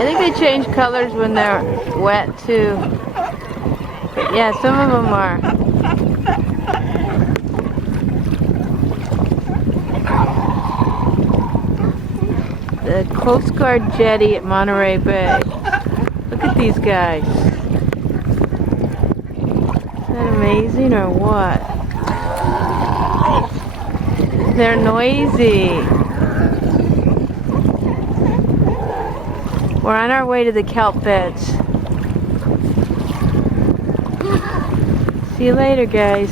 I think they change colors when they're wet too. But yeah, some of them are. The Coast Guard jetty at Monterey Bay. Look at these guys. Isn't that amazing or what? They're noisy. We're on our way to the kelp beds. See you later, guys.